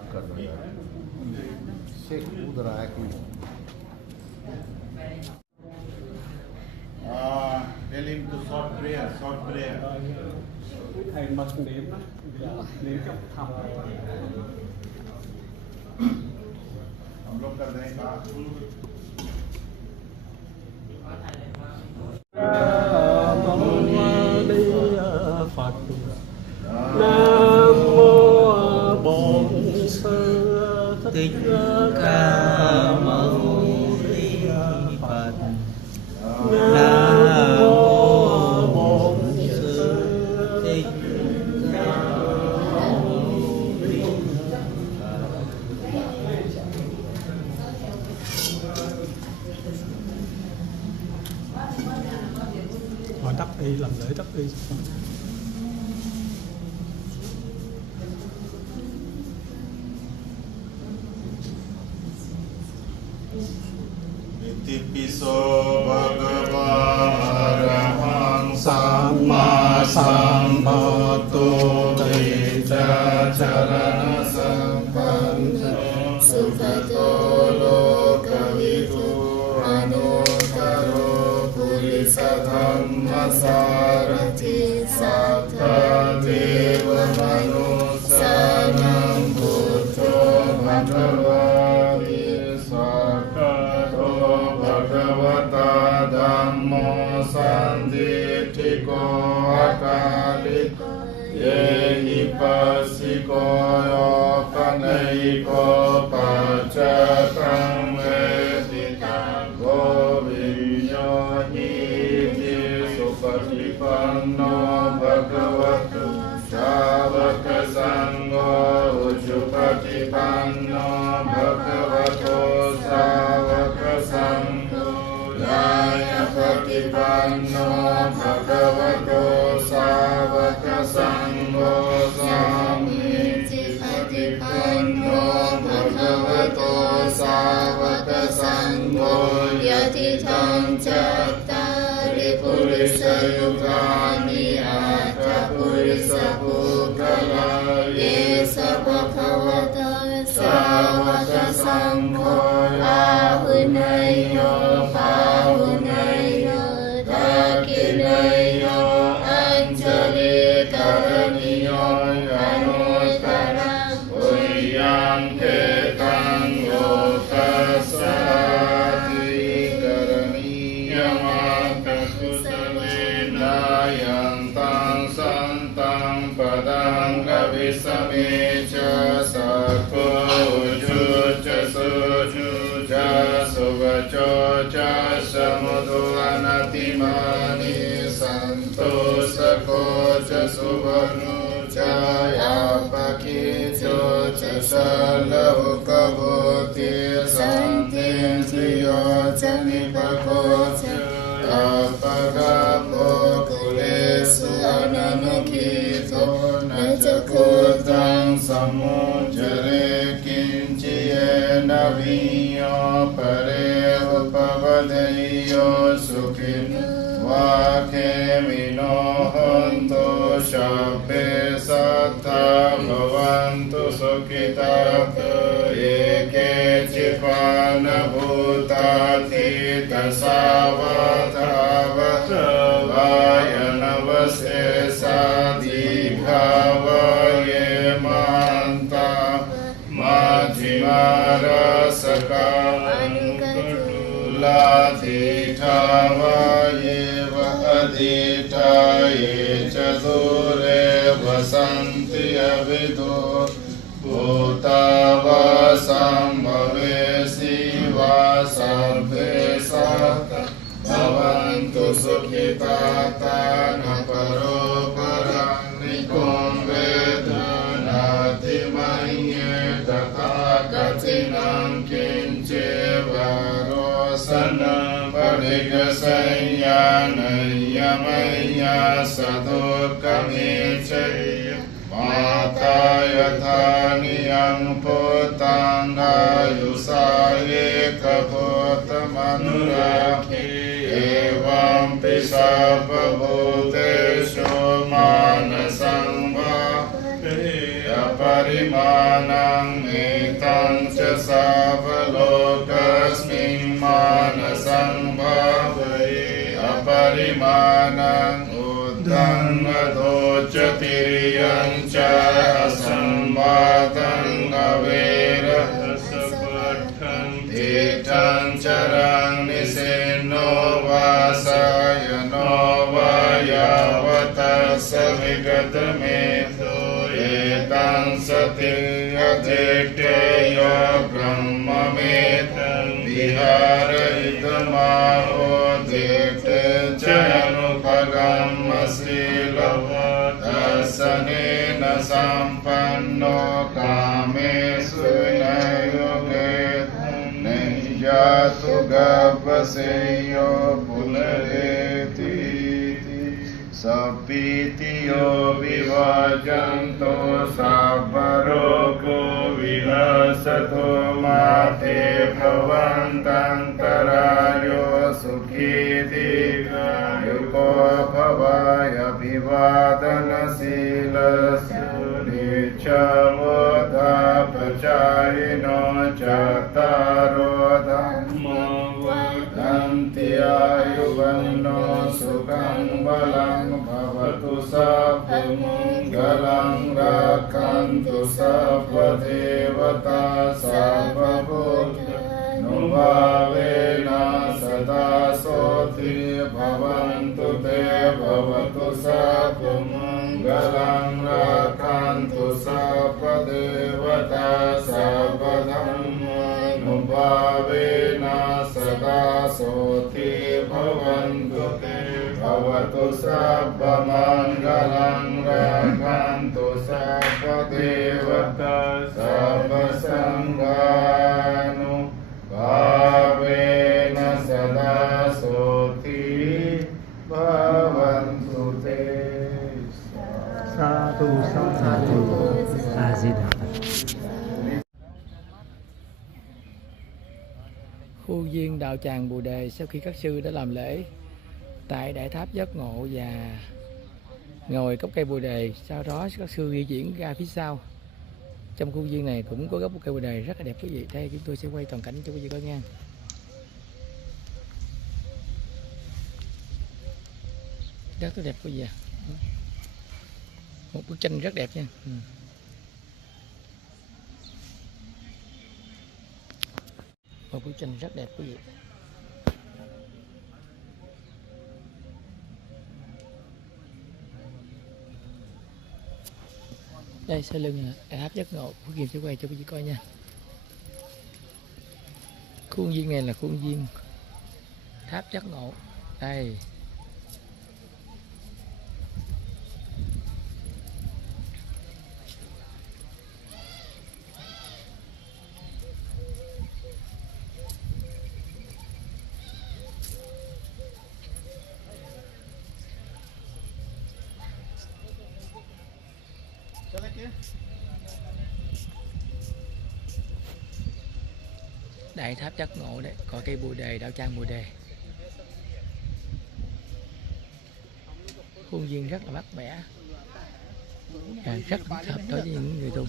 बात कर रहा है से कूद रहा है कि tell him to short prayer I must name name हम लोग कर रहे हैं Phật Nam mô Bổn Sư Thích Ca Mâu Ni Phật Nam mô Bổn Sư Thích Ca Mâu Ni Phật. Họ đắp y làm lễ đắp y. Itipiso Bhagava Arahang Samma Sambuddho Teja Charana Sampanna Sukhato Lokavidu Anuttaro Purisa Dhamma Sarathi Sattva Deva Manusanam Buddho Bhagavati Sakkato Bhagavata Dhammo Sanditthiko Akaliko Yehi Passiko Yopanayiko Paccattam Veditam Govinyo Niti Supatipanno Bhagavato Sāvaka Sangho Ujjupatipanno Bhagavato Sāvaka Sangho Yaya Patipanno Bhagavato Sāvaka Sangho Samiti Patipanno Bhagavato Sāvaka Sangho Yatitham Cattari Purisa Yugani Atta Purisa Pukkala Yesa Bhagavata Sāvaka Sangho Ahunayo Pahunayo Dakinayo Anjali Karaniyo Anuttaram Uyyam Ketam Lokasati Karaniyam Akakusalena Yantam Santam Padam Gavisamecha Sakko Ujuja Sujuja Suvachocha Samudu Anatimani Santosakocha Suvanucha Yapakicho Chasalahukavoti Santindriyo Chanipakocha Kapagapo Kulesu Ananukito Nachakutam Samujare Kinchiyena Viyo Pare Upavadeyo Sukhin Vakemino Honto Shabbe Sattha Bhavantu Sukhita Eke Chipana Bhutati Tasavata Vayanavase Sadhikavaye Manta Majimara Saka Ladhikavaye Adhitaye Chadure Vasanti Avido Bhutavasam Bhavesi Vasabhe Sata Bhavantu Sukhitata Paro Paranikum Vedanati Manye Tata Katinam Kinche Varosana Parigasayana Yamaya Sadurkamechaya Mata Yathaniyan Putanga Yusaye Kapotamanuraki Evam Pisapa Bhutesho Manasangva Aparimanam เมตังชะสาวโลกัสมิงมานะสังภาเวอปริมาณังอุตังโตจติริยังชะสัมมาตังอเวระสัพพัทธังติตังชรังนิเสโนวาสายโนวายาวตัสสะวิกตเมโตเอตังสติยะเจเตโยบรมเมตังวิหารอิตมาโหติเตจยานุภกัมมสีลวัตตัสสะเนนะสัมปันโนกาเมสุนายโยเกนิยาตุกัปปเสโยปุลเรติสัพพิติโยวิวาจันโตสัพพโรโควินาศโตมาเตภวันตันตรายโยสุขีติกายุโกภวายอภิวาทนาสีลสุนิจโมทาปจายโนจัตตารโอธัมโมวัฏันติอายุวันโนสุขังบาลังภวตุสัพพมังคลังรักขันตุสัพพเทวตาสัพพพุทธานุภาเวนะสตาโสติภวันตุเตภวตุสัพพมังคลังรักขันตุสัพพเทวตาสัพพธัมมานุภาเวนะสตาโสติภวันตุเตภวตุสัพพมังคลังรักขันตุสัพพเทวตาสัพพสังฆานุภาเวนะสตาโสติภวันตุเต สาธุสาธุ อาซิดา Khu viên đạo tràng Bồ Đề sau khi các sư đã làm lễ tại Đại Tháp Giác Ngộ và ngồi gốc cây Bồ Đề, sau đó các sư di chuyển ra phía sau. Trong khu viên này cũng có gốc cây Bồ Đề rất là đẹp quý vị. Đây chúng tôi sẽ quay toàn cảnh cho quý vị coi nha. Rất là đẹp quý vị. Một bức tranh rất đẹp nha. Một bức tranh rất đẹp quý vị. Đây sau lưng Đại Tháp Giác Ngộ, Phước Kiều sẽ quay cho quý vị coi nha. Khuôn viên này là khuôn viên Tháp Giác Ngộ. Đây. Đại Tháp Giác Ngộ đấy, có cây Bồ Đề, đạo tràng Bồ Đề. Khuôn viên rất là mát mẻ, rất là hợp đối với những người tu.